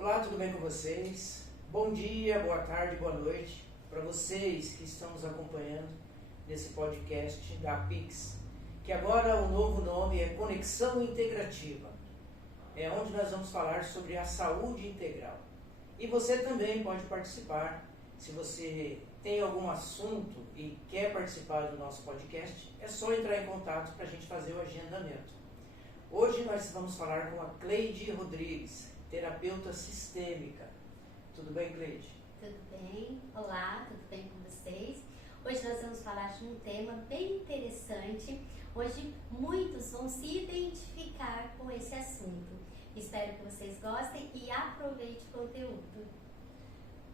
Olá, tudo bem com vocês? Bom dia, boa tarde, boa noite para vocês que estão nos acompanhando nesse podcast da Pix, que agora o novo nome é Conexão Integrativa. É onde nós vamos falar sobre a saúde integral. E você também pode participar. Se você tem algum assunto e quer participar do nosso podcast, é só entrar em contato para a gente fazer o agendamento. Hoje nós vamos falar com a Cleide Rodrigues, terapeuta sistêmica. Tudo bem, Cleide? Tudo bem? Olá, tudo bem com vocês? Hoje nós vamos falar de um tema bem interessante, onde muitos vão se identificar com esse assunto. Espero que vocês gostem e aproveitem o conteúdo.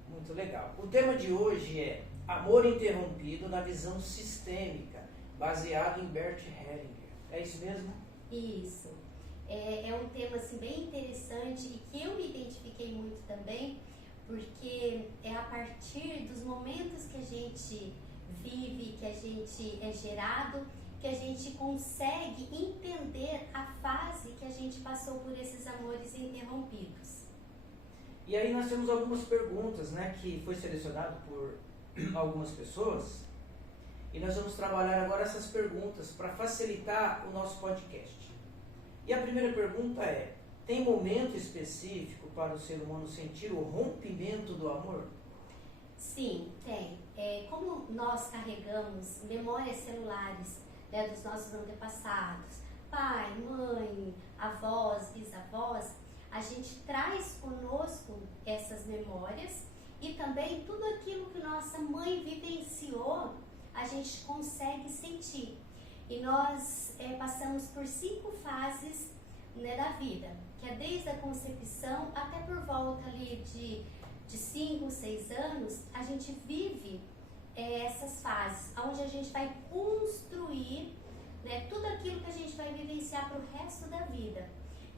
Muito legal. O tema de hoje é Amor Interrompido na Visão Sistêmica, baseado em Bert Hellinger. É isso mesmo? Isso. É um tema assim, bem interessante e que eu me identifiquei muito também, porque é a partir dos momentos que a gente vive, que a gente é gerado, que a gente consegue entender a fase que a gente passou por esses amores interrompidos. E aí nós temos algumas perguntas, né, que foi selecionado por algumas pessoas, e nós vamos trabalhar agora essas perguntas para facilitar o nosso podcast. E a primeira pergunta é: tem momento específico para o ser humano sentir o rompimento do amor? Sim, tem. Como nós carregamos memórias celulares, né, dos nossos antepassados, pai, mãe, avós, bisavós, a gente traz conosco essas memórias e também tudo aquilo que nossa mãe vivenciou, a gente consegue sentir. E nós passamos por 5 fases, né, da vida, que é desde a concepção até por volta ali de 5, 6 anos, a gente vive essas fases, onde a gente vai construir, né, tudo aquilo que a gente vai vivenciar para o resto da vida.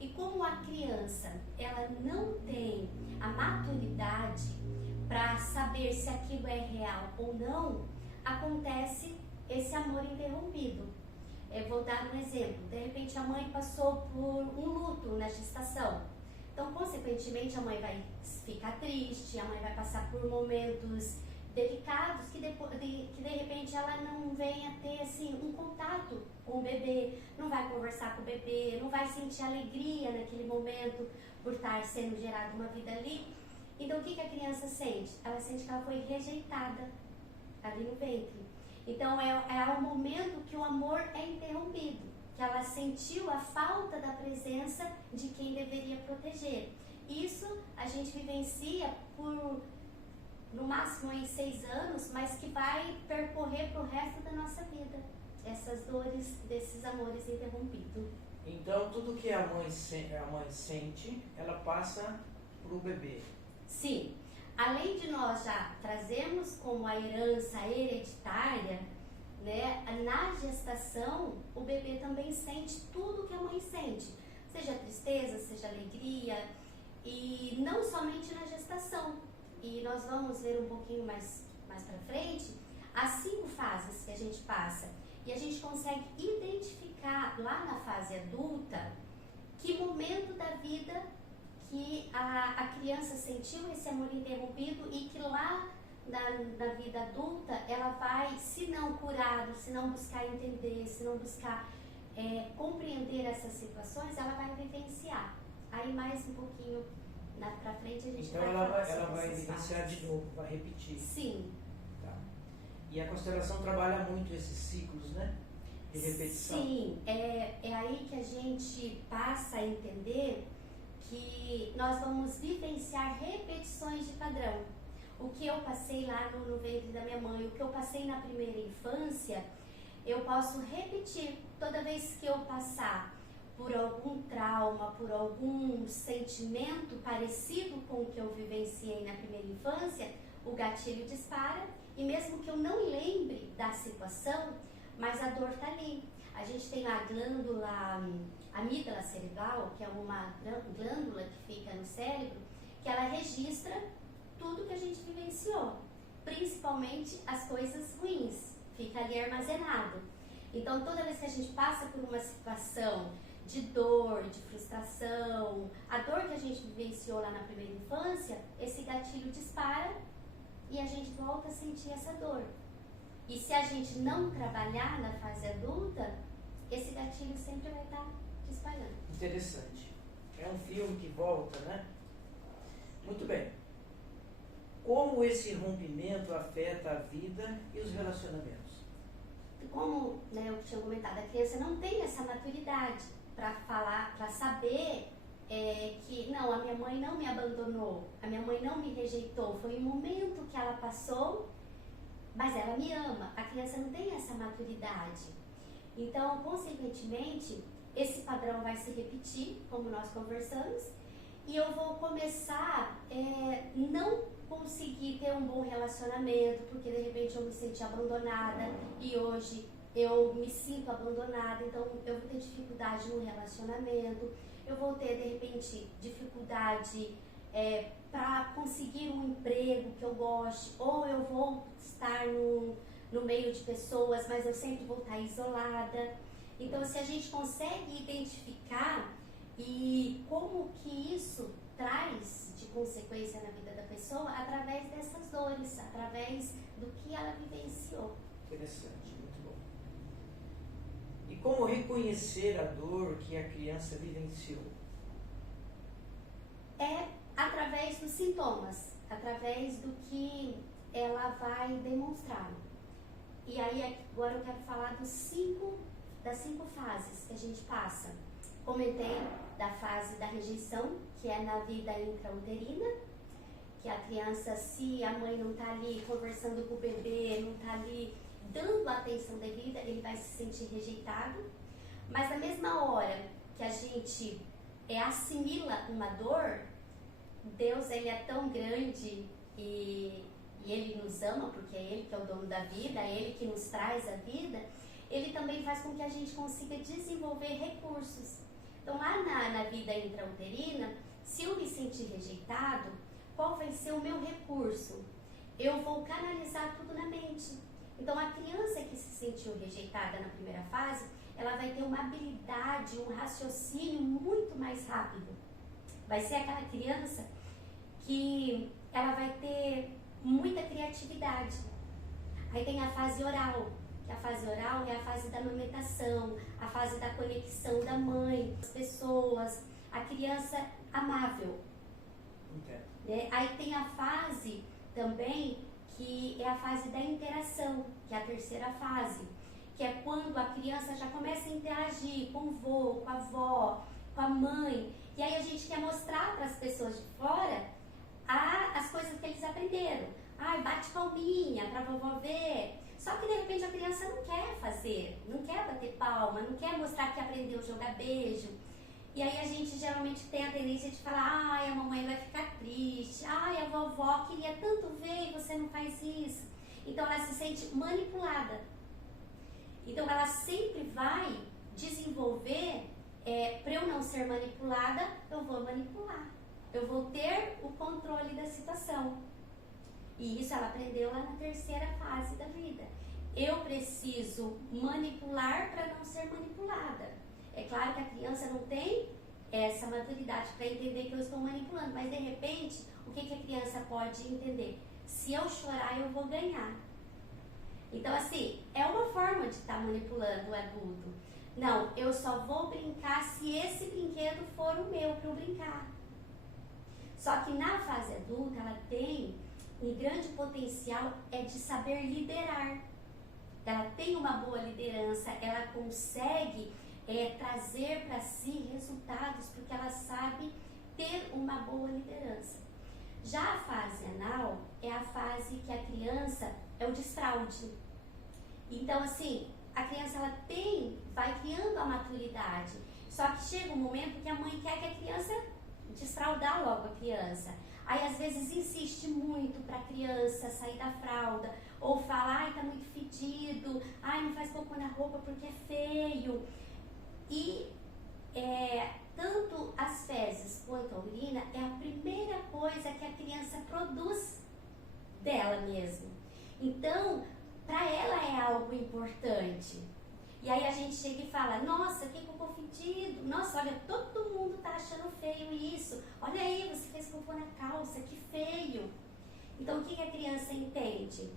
E como a criança, ela não tem a maturidade para saber se aquilo é real ou não, acontece esse amor interrompido. Eu vou dar um exemplo. De repente a mãe passou por um luto na gestação. Então, consequentemente, a mãe vai ficar triste, a mãe vai passar por momentos delicados que de repente ela não venha ter assim, um contato com o bebê, não vai conversar com o bebê, não vai sentir alegria naquele momento por estar sendo gerada uma vida ali. Então, o que a criança sente? Ela sente que ela foi rejeitada ali no ventre. Então, é o momento que o amor é interrompido, que ela sentiu a falta da presença de quem deveria proteger. Isso a gente vivencia por, no máximo, em 6 anos, mas que vai percorrer para o resto da nossa vida, essas dores desses amores interrompidos. Então, tudo que a mãe sente, ela passa para o bebê. Sim. Além de nós já trazermos como a herança hereditária, né, na gestação, o bebê também sente tudo que a mãe sente, seja tristeza, seja alegria, e não somente na gestação. E nós vamos ver um pouquinho mais para frente as 5 fases que a gente passa, e a gente consegue identificar lá na fase adulta que momento da vida que a criança sentiu esse amor interrompido e que lá na vida adulta ela vai, se não curar, se não buscar entender, se não buscar compreender essas situações, ela vai vivenciar. Aí mais um pouquinho pra frente a gente então vai falar sobre ela vai essas vivenciar fases. de novo, vai repetir. Sim. Tá. E a constelação trabalha muito esses ciclos, né? De repetição. Sim, é aí que a gente passa a entender que nós vamos vivenciar repetições de padrão. O que eu passei lá no ventre da minha mãe, o que eu passei na primeira infância, eu posso repetir. Toda vez que eu passar por algum trauma, por algum sentimento parecido com o que eu vivenciei na primeira infância, o gatilho dispara, e mesmo que eu não lembre da situação, mas a dor está ali. A gente tem a glândula amígdala cerebral, que é uma glândula que fica no cérebro, que ela registra tudo que a gente vivenciou, principalmente as coisas ruins, fica ali armazenado. Então, toda vez que a gente passa por uma situação de dor, de frustração, a dor que a gente vivenciou lá na primeira infância, esse gatilho dispara e a gente volta a sentir essa dor. E se a gente não trabalhar na fase adulta, esse gatilho sempre vai estar disparando. Interessante. É um filme que volta, né? Muito bem. Como esse rompimento afeta a vida e os relacionamentos? Como, né, eu tinha comentado, a criança não tem essa maturidade para falar, para saber que não, a minha mãe não me abandonou, a minha mãe não me rejeitou, foi um momento que ela passou, mas ela me ama. A criança não tem essa maturidade. Então, consequentemente, esse padrão vai se repetir, como nós conversamos, e eu vou começar não conseguir ter um bom relacionamento, porque de repente eu me senti abandonada e hoje eu me sinto abandonada, então eu vou ter dificuldade no relacionamento, eu vou ter de repente dificuldade para conseguir um emprego que eu goste, ou eu vou estar no meio de pessoas, mas eu sempre vou estar isolada. Então, se a gente consegue identificar e como que isso traz de consequência na vida da pessoa, através dessas dores, através do que ela vivenciou. Interessante, muito bom. E como reconhecer a dor que a criança vivenciou? É através dos sintomas, através do que ela vai demonstrar. E aí, agora eu quero falar das 5 fases que a gente passa. Comentei da fase da rejeição, que é na vida intrauterina, que a criança, se a mãe não está ali conversando com o bebê, não está ali dando a atenção devida, ele vai se sentir rejeitado. Mas na mesma hora que a gente assimila uma dor, Deus, ele é tão grande e ele nos ama, porque é ele que é o dono da vida, é ele que nos traz a vida. Ele também faz com que a gente consiga desenvolver recursos. Então, lá na vida intrauterina, se eu me sentir rejeitado, qual vai ser o meu recurso? Eu vou canalizar tudo na mente. Então, a criança que se sentiu rejeitada na primeira fase, ela vai ter uma habilidade, um raciocínio muito mais rápido. Vai ser aquela criança que ela vai ter muita criatividade. Aí tem a fase oral, que a fase oral é a fase da amamentação, a fase da conexão da mãe, as pessoas, a criança amável. Né? Aí tem a fase também que é a fase da interação, que é a terceira fase, que é quando a criança já começa a interagir com o vô, com a avó, com a mãe, e aí a gente quer mostrar para as pessoas de fora as coisas que eles aprenderam. Ai, bate palminha para a vovó ver. Só que de repente a criança não quer fazer, não quer bater palma, não quer mostrar que aprendeu a jogar beijo. E aí a gente geralmente tem a tendência de falar, ai, a mamãe vai ficar triste, ai, a vovó queria tanto ver e você não faz isso. Então ela se sente manipulada. Então ela sempre vai desenvolver, para eu não ser manipulada, eu vou manipular. Eu vou ter o controle da situação. E isso ela aprendeu lá na terceira fase da vida. Eu preciso manipular para não ser manipulada. É claro que a criança não tem essa maturidade para entender que eu estou manipulando, mas de repente, o que a criança pode entender? Se eu chorar, eu vou ganhar. Então, assim, é uma forma de estar manipulando o adulto. Não, eu só vou brincar se esse brinquedo for o meu para eu brincar. Só que na fase adulta, ela tem um grande potencial de saber liderar. Ela tem uma boa liderança, ela consegue trazer para si resultados, porque ela sabe ter uma boa liderança. Já a fase anal é a fase que a criança é o desfraude. Então, assim, a criança ela vai criando a maturidade. Só que chega um momento que a mãe quer que a criança desfraudar logo a criança. Aí às vezes insiste muito para a criança sair da fralda, ou fala, ai, tá muito fedido, ai, não faz cocô na roupa porque é feio. E tanto as fezes quanto a urina é a primeira coisa que a criança produz dela mesma. Então, para ela é algo importante. E aí a gente chega e fala, nossa, que cocô fedido, nossa, olha, todo mundo tá achando feio isso, olha aí, você fez cocô na calça, que feio. Então o que a criança entende?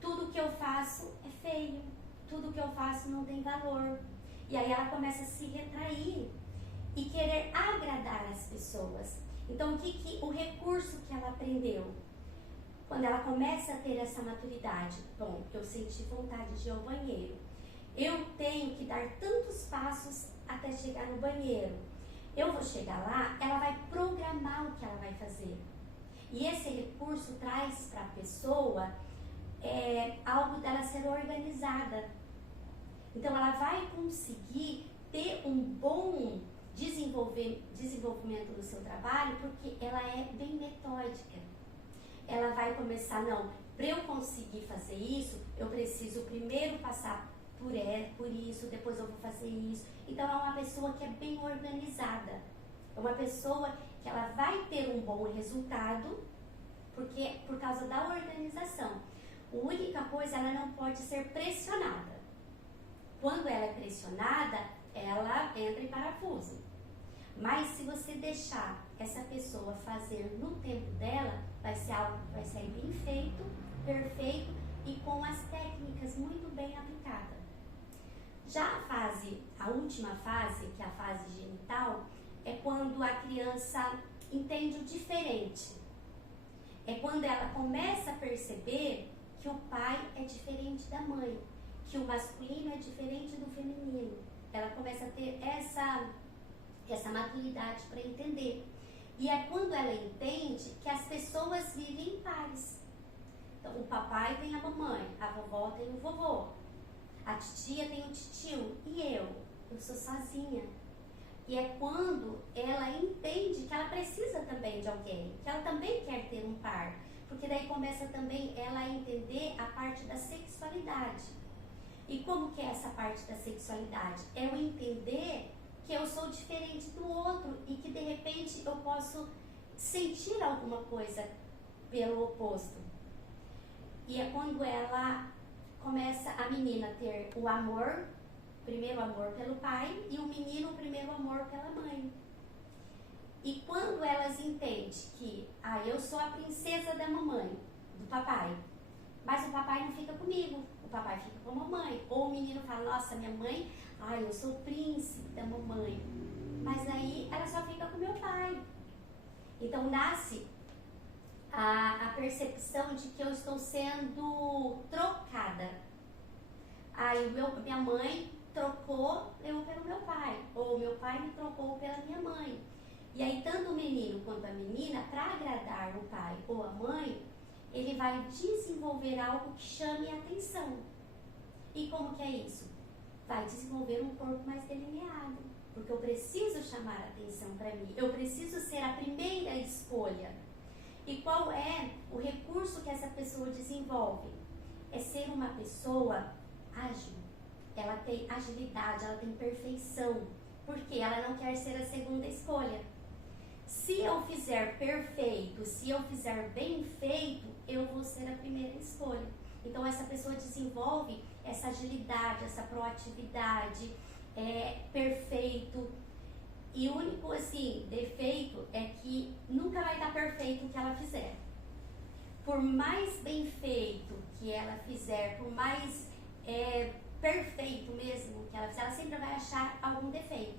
Tudo que eu faço é feio, tudo que eu faço não tem valor. E aí ela começa a se retrair e querer agradar as pessoas. Então o recurso que ela aprendeu? Quando ela começa a ter essa maturidade, bom, eu senti vontade de ir ao banheiro. Eu tenho que dar tantos passos até chegar no banheiro. Eu vou chegar lá, ela vai programar o que ela vai fazer. E esse recurso traz para a pessoa algo dela ser organizada. Então ela vai conseguir ter um bom desenvolvimento do seu trabalho, porque ela é bem metódica. Ela vai começar, não, para eu conseguir fazer isso, eu preciso primeiro passar por isso, depois eu vou fazer isso. Então é uma pessoa que é bem organizada. É uma pessoa que ela vai ter um bom resultado, porque por causa da organização. A única coisa, ela não pode ser pressionada. Quando ela é pressionada, ela entra em parafuso. Mas se você deixar essa pessoa fazer no tempo dela, vai ser algo que vai sair bem feito, perfeito e com as técnicas muito bem aplicadas. Já a última fase, que é a fase genital, é quando a criança entende o diferente. É quando ela começa a perceber que o pai é diferente da mãe, que o masculino é diferente do feminino. Ela começa a ter essa maturidade para entender. E é quando ela entende que as pessoas vivem em pares. Então, o papai tem a mamãe, a vovó tem o vovô, a titia tem o titio e eu sou sozinha. E é quando ela entende que ela precisa também de alguém, que ela também quer ter um par. Porque daí começa também ela a entender a parte da sexualidade. E como que é essa parte da sexualidade? É eu entender que eu sou diferente do outro e que de repente eu posso sentir alguma coisa pelo oposto. E é quando ela começa, a menina, a ter o amor, primeiro amor pelo pai e o menino o primeiro amor pela mãe. E quando elas entendem que eu sou a princesa da mamãe, do papai, mas o papai não fica comigo, o papai fica com a mamãe. Ou o menino fala, nossa, minha mãe, eu sou o príncipe da mamãe, mas aí ela só fica com meu pai. Então nasce a percepção de que eu estou sendo trocada. Minha mãe trocou eu pelo meu pai, ou meu pai me trocou pela minha mãe. E aí tanto o menino quanto a menina, para agradar o pai ou a mãe, ele vai desenvolver algo que chame a atenção. E como que é isso? Vai desenvolver um corpo mais delineado, porque eu preciso chamar a atenção para mim, eu preciso ser a primeira escolha. E qual é o recurso que essa pessoa desenvolve? É ser uma pessoa ágil, ela tem agilidade, ela tem perfeição, porque ela não quer ser a segunda escolha. Se eu fizer perfeito, se eu fizer bem feito, eu vou ser a primeira escolha. Então essa pessoa desenvolve essa agilidade, essa proatividade, perfeito. E o único defeito é que nunca vai estar perfeito o que ela fizer. Por mais bem feito que ela fizer, por mais perfeito mesmo que ela fizer, ela sempre vai achar algum defeito,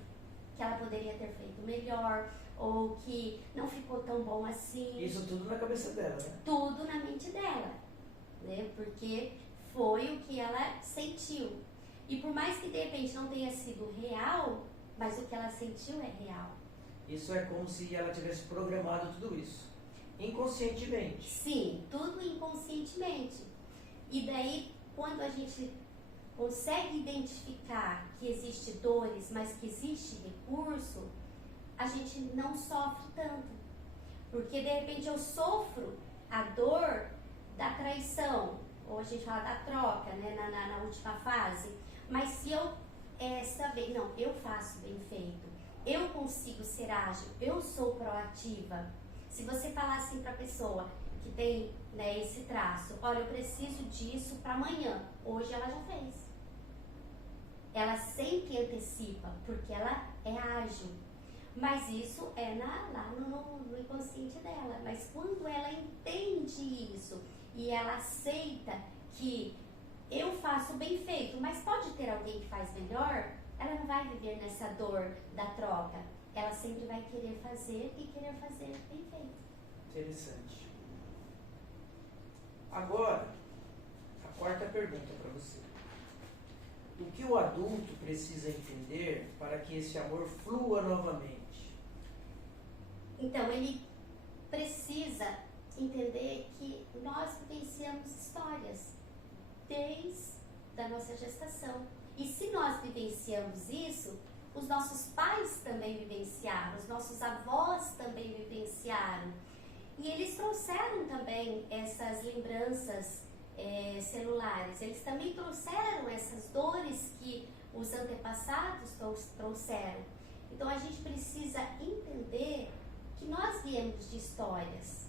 que ela poderia ter feito melhor, ou que não ficou tão bom assim. Isso tudo na cabeça dela, né? Tudo na mente dela, né? Porque foi o que ela sentiu. E por mais que de repente não tenha sido real, mas o que ela sentiu é real. Isso é como se ela tivesse programado tudo isso, inconscientemente. Sim, tudo inconscientemente. E daí, quando a gente consegue identificar que existe dores, mas que existe recurso, a gente não sofre tanto. Porque de repente eu sofro a dor da traição, ou a gente fala da troca, né, na última fase. Mas se eu saber, não, eu faço bem feito, eu consigo ser ágil, eu sou proativa. Se você falar assim para a pessoa que tem, né, esse traço, olha, eu preciso disso para amanhã, hoje ela já fez. ela sempre antecipa, porque ela é ágil. Mas isso é lá no inconsciente dela. Mas quando ela entende isso e ela aceita que eu faço bem feito, mas pode ter alguém que faz melhor, ela não vai viver nessa dor da troca. Ela sempre vai querer fazer e querer fazer bem feito. Interessante. Agora, a quarta pergunta para você. O que o adulto precisa entender para que esse amor flua novamente? Então, ele precisa entender que nós vivenciamos histórias desde a nossa gestação. E se nós vivenciamos isso, os nossos pais também vivenciaram, os nossos avós também vivenciaram. E eles trouxeram também essas lembranças celulares. Eles também trouxeram essas dores que os antepassados trouxeram. Então, a gente precisa entender que nós viemos de histórias.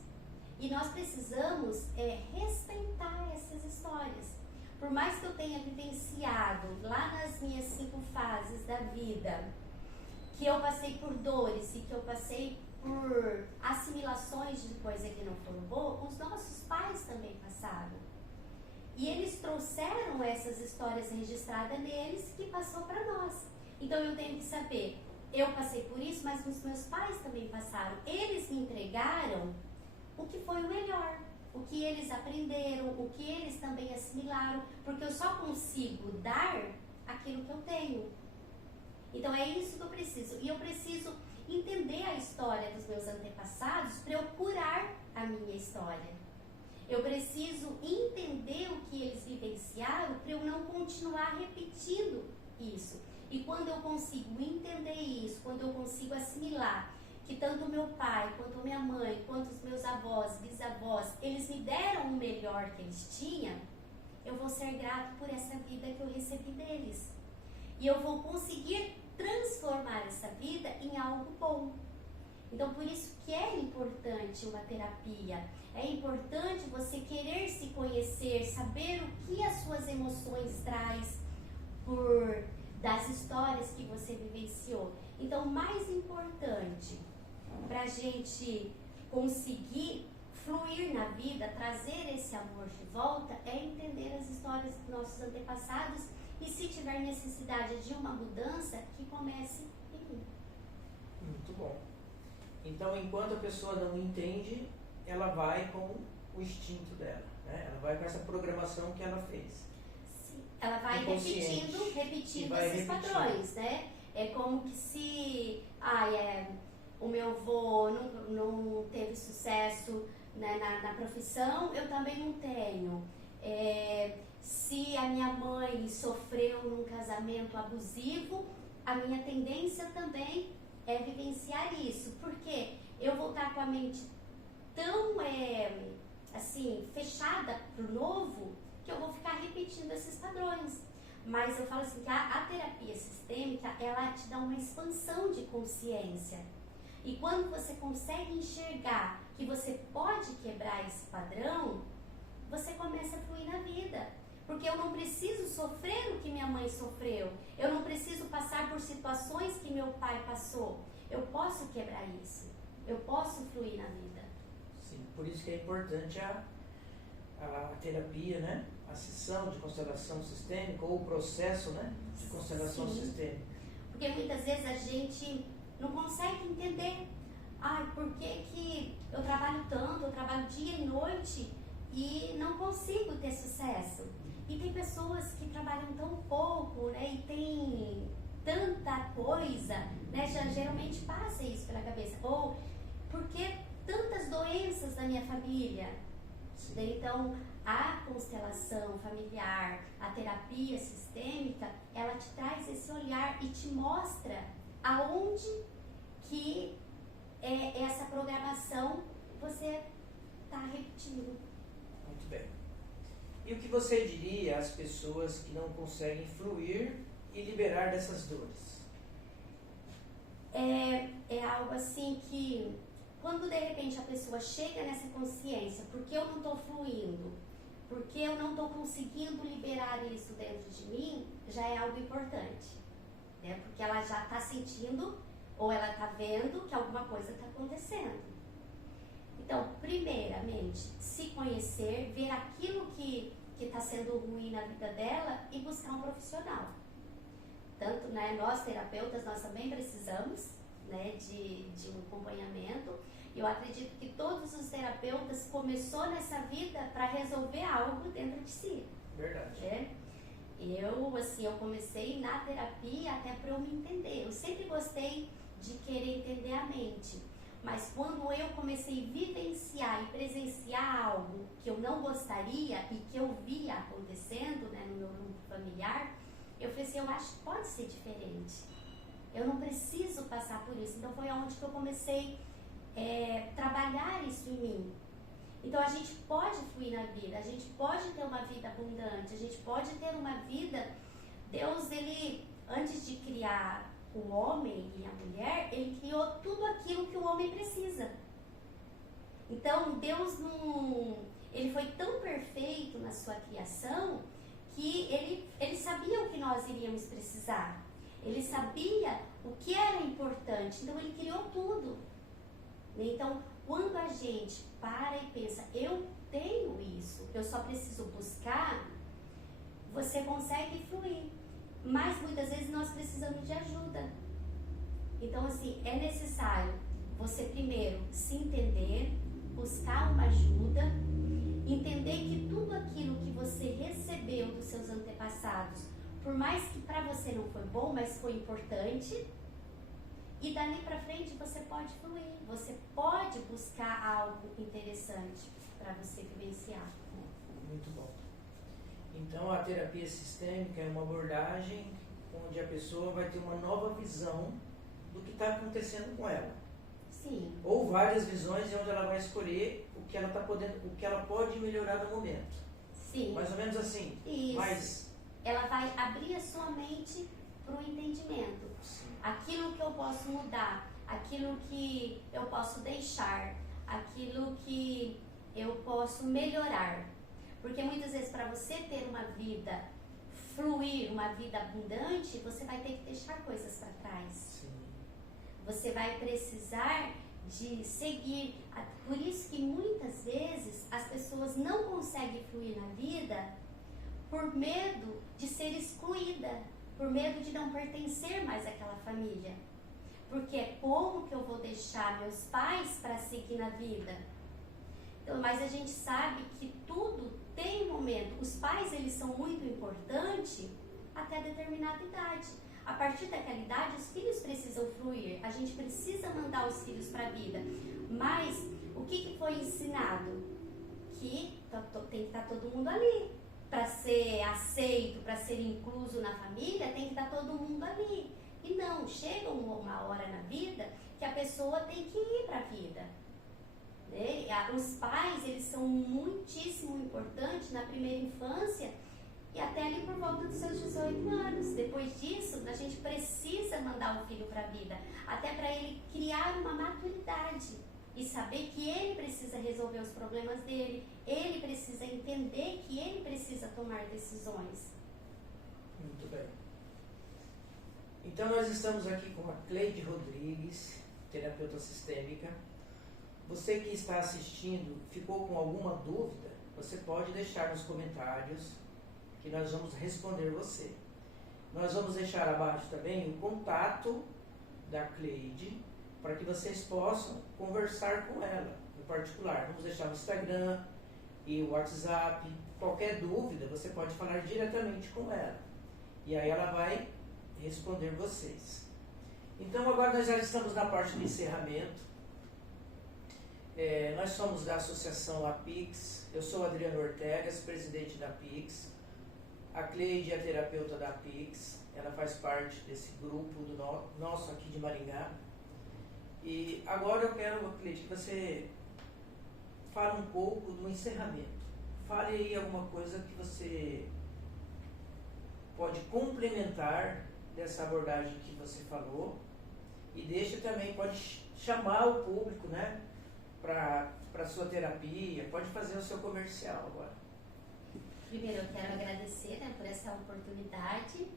E nós precisamos respeitar essas histórias. Por mais que eu tenha vivenciado lá nas minhas 5 fases da vida, que eu passei por dores e que eu passei por assimilações de coisa que não foram boas, os nossos pais também passaram. E eles trouxeram essas histórias registradas neles que passou para nós. Então eu tenho que saber, eu passei por isso, mas os meus pais também passaram. Eles me entregaram o que foi o melhor, o que eles aprenderam, o que eles também assimilaram, porque eu só consigo dar aquilo que eu tenho. Então é isso que eu preciso. E eu preciso entender a história dos meus antepassados para eu curar a minha história. Eu preciso entender o que eles vivenciaram para eu não continuar repetindo isso. E quando eu consigo entender isso, quando eu consigo assimilar que tanto meu pai, quanto minha mãe, quanto os meus avós, bisavós, eles me deram o melhor que eles tinham, eu vou ser grato por essa vida que eu recebi deles. E eu vou conseguir transformar essa vida em algo bom. Então, por isso que é importante uma terapia. É importante você querer se conhecer, saber o que as suas emoções traz das histórias que você vivenciou. Então, o mais importante para a gente conseguir fluir na vida, trazer esse amor de volta, é entender as histórias dos nossos antepassados e, se tiver necessidade de uma mudança, que comece em mim. Muito bom. Então, enquanto a pessoa não entende, ela vai com o instinto dela, né? Ela vai com essa programação que ela fez. Sim. Ela vai repetindo esses padrões, né? É como que se o meu avô não teve sucesso, né, na profissão, eu também não tenho. Se a minha mãe sofreu num casamento abusivo, a minha tendência também é vivenciar isso. Porque eu vou estar com a mente tão fechada para o novo, que eu vou ficar repetindo esses padrões. Mas eu falo assim que a terapia sistêmica, ela te dá uma expansão de consciência. E quando você consegue enxergar que você pode quebrar esse padrão, você começa a fluir na vida. Porque eu não preciso sofrer o que minha mãe sofreu. Eu não preciso passar por situações que meu pai passou. Eu posso quebrar isso. Eu posso fluir na vida. Sim, por isso que é importante a terapia, né? A sessão de constelação sistêmica ou o processo, né, de constelação Sim. sistêmica. Porque muitas vezes a gente não consegue entender. Por que eu trabalho tanto, eu trabalho dia e noite e não consigo ter sucesso? E tem pessoas que trabalham tão pouco, né, e tem tanta coisa, né, geralmente passa isso pela cabeça. Ou, por que tantas doenças na minha família? Sim. Então, a constelação familiar, a terapia sistêmica, ela te traz esse olhar e te mostra aonde que essa programação você está repetindo. Muito bem. E o que você diria às pessoas que não conseguem fluir e liberar dessas dores? É algo assim que, quando de repente a pessoa chega nessa consciência, porque eu não estou fluindo, porque eu não estou conseguindo liberar isso dentro de mim, já é algo importante, né? Porque ela já está sentindo ou ela está vendo que alguma coisa está acontecendo. Então, primeiramente, se conhecer, ver aquilo que está sendo ruim na vida dela e buscar um profissional. Tanto, né, nós terapeutas, nós também precisamos, né, de um acompanhamento. Eu acredito que todos os terapeutas começou nessa vida para resolver algo dentro de si. Verdade. Né? Eu comecei na terapia até para eu me entender. Eu sempre gostei de querer entender a mente. Mas quando eu comecei a vivenciar e presenciar algo que eu não gostaria e que eu via acontecendo, né, no meu grupo familiar, eu falei assim, eu acho que pode ser diferente. Eu não preciso passar por isso. Então foi onde que eu comecei a trabalhar isso em mim. Então a gente pode fluir na vida, a gente pode ter uma vida abundante, a gente pode ter uma vida... Deus, ele, antes de criar o homem e a mulher, ele criou tudo aquilo que o homem precisa. Então Deus ele foi tão perfeito na sua criação que ele sabia o que nós iríamos precisar. Ele sabia o que era importante, então ele criou tudo. Então, quando a gente para e pensa, eu tenho isso, eu só preciso buscar, você consegue fluir. Mas muitas vezes nós precisamos de ajuda. Então, assim, é necessário você primeiro se entender, buscar uma ajuda, entender que tudo aquilo que você recebeu dos seus antepassados, por mais que para você não foi bom, mas foi importante, e dali para frente você pode fluir, você pode buscar algo interessante para você vivenciar. Muito bom. Então a terapia sistêmica é uma abordagem onde a pessoa vai ter uma nova visão do que está acontecendo com ela. Sim. Ou várias visões onde ela vai escolher o que ela tá podendo, o que ela pode melhorar no momento. Sim. Mais ou menos assim. Isso. Mas ela vai abrir a sua mente para o entendimento. sim. Aquilo que eu posso mudar, aquilo que eu posso deixar, aquilo que eu posso melhorar. Porque muitas vezes para você ter uma vida fluir, uma vida abundante, você vai ter que deixar coisas para trás. Sim. Você vai precisar de seguir. Por isso que muitas vezes as pessoas não conseguem fluir na vida por medo de ser excluída, por medo de não pertencer mais àquela família. Porque é como que eu vou deixar meus pais para seguir na vida? Então, mas a gente sabe que tudo tem um momento. Os pais, eles são muito importantes até determinada idade. A partir daquela idade, os filhos precisam fluir. A gente precisa mandar os filhos para a vida. Mas o que foi ensinado? Que tem que estar todo mundo ali. Para ser aceito, para ser incluso na família, tem que estar todo mundo ali. E não, chega uma hora na vida que a pessoa tem que ir para a vida. Né? Os pais, eles são muitíssimo importantes na primeira infância e até ali por volta dos seus 18 anos. Depois disso, a gente precisa mandar o filho para a vida, até para ele criar uma maturidade e saber que ele precisa resolver os problemas dele, ele precisa entender que ele precisa tomar decisões. Muito bem. Então nós estamos aqui com a Cleide Rodrigues, terapeuta sistêmica. Você que está assistindo, ficou com alguma dúvida, você pode deixar nos comentários que nós vamos responder você. Nós vamos deixar abaixo também o contato da Cleide para que vocês possam conversar com ela no particular. Vamos deixar o Instagram e o WhatsApp. Qualquer dúvida, você pode falar diretamente com ela. E aí ela vai responder vocês. Então agora nós já estamos na parte do encerramento. Nós somos da Associação APIX. Eu sou Adriano Ortegas, presidente da APIX. A Cleide é a terapeuta da APIX. Ela faz parte desse grupo nosso aqui de Maringá. E agora eu quero, Cleide, que você fale um pouco do encerramento. Fale aí alguma coisa que você pode complementar dessa abordagem que você falou. E deixa também, pode chamar o público, né? Para a sua terapia, pode fazer o seu comercial agora. Primeiro eu quero agradecer, né, por essa oportunidade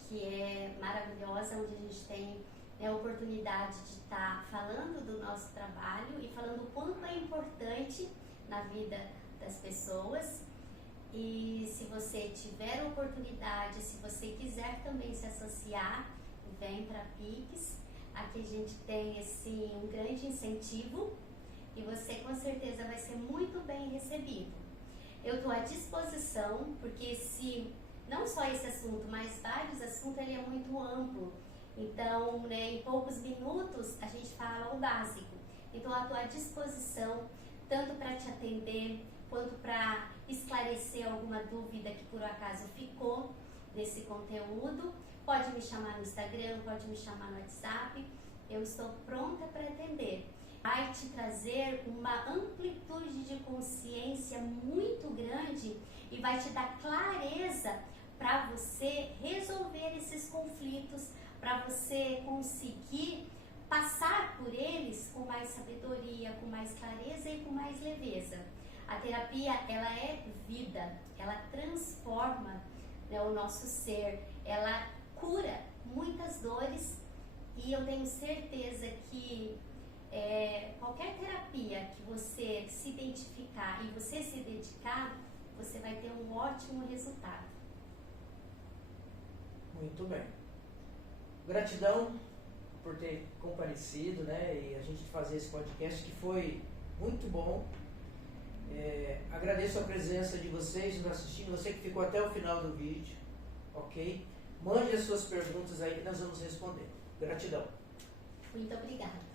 que é maravilhosa, onde a gente tem, né, a oportunidade de estar falando do nosso trabalho e falando o quanto é importante na vida das pessoas. E se você tiver oportunidade, se você quiser também se associar, vem para a PIX. Aqui a gente tem assim, um grande incentivo e você com certeza vai ser muito bem recebido. Eu estou à disposição, porque não só esse assunto, mas vários assuntos, ele é muito amplo. Então, né, em poucos minutos a gente fala o básico. Então eu estou à disposição, tanto para te atender, quanto para esclarecer alguma dúvida que por acaso ficou desse conteúdo. Pode me chamar no Instagram, pode me chamar no WhatsApp, eu estou pronta para atender. Vai te trazer uma amplitude de consciência muito grande e vai te dar clareza para você resolver esses conflitos, para você conseguir passar por eles com mais sabedoria, com mais clareza e com mais leveza. A terapia, ela é vida, ela transforma, né, o nosso ser, ela cura muitas dores e eu tenho certeza que qualquer terapia que você se identificar e você se dedicar, você vai ter um ótimo resultado. Muito bem. Gratidão por ter comparecido, né, e a gente fazer esse podcast que foi muito bom. Agradeço a presença de vocês nos assistindo, você que ficou até o final do vídeo, ok? Mande as suas perguntas aí que nós vamos responder. Gratidão. Muito obrigada.